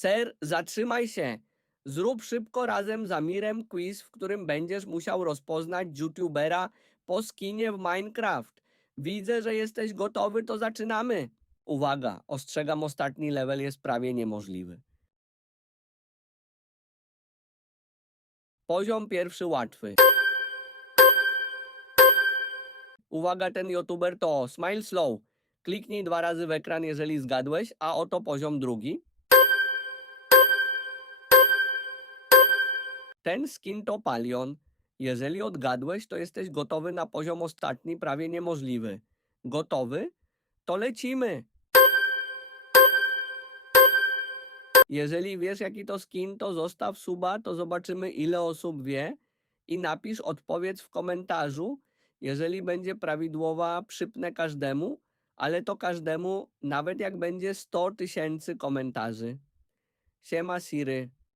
Ser, zatrzymaj się. Zrób szybko razem z Amirem quiz, w którym będziesz musiał rozpoznać youtubera po skinie w Minecraft. Widzę, że jesteś gotowy, to zaczynamy. Uwaga, ostrzegam, ostatni level jest prawie niemożliwy. Poziom pierwszy łatwy. Uwaga, ten youtuber to Smile Slow. Kliknij 2 razy w ekran, jeżeli zgadłeś, a oto poziom drugi. Ten skin to Palion. Jeżeli odgadłeś, to jesteś gotowy na poziom ostatni, prawie niemożliwy. Gotowy? To lecimy! Jeżeli wiesz, jaki to skin, to zostaw suba, to zobaczymy, ile osób wie. I napisz odpowiedź w komentarzu. Jeżeli będzie prawidłowa, przypnę każdemu, ale to każdemu, nawet jak będzie 100 000 komentarzy. Siema Siri.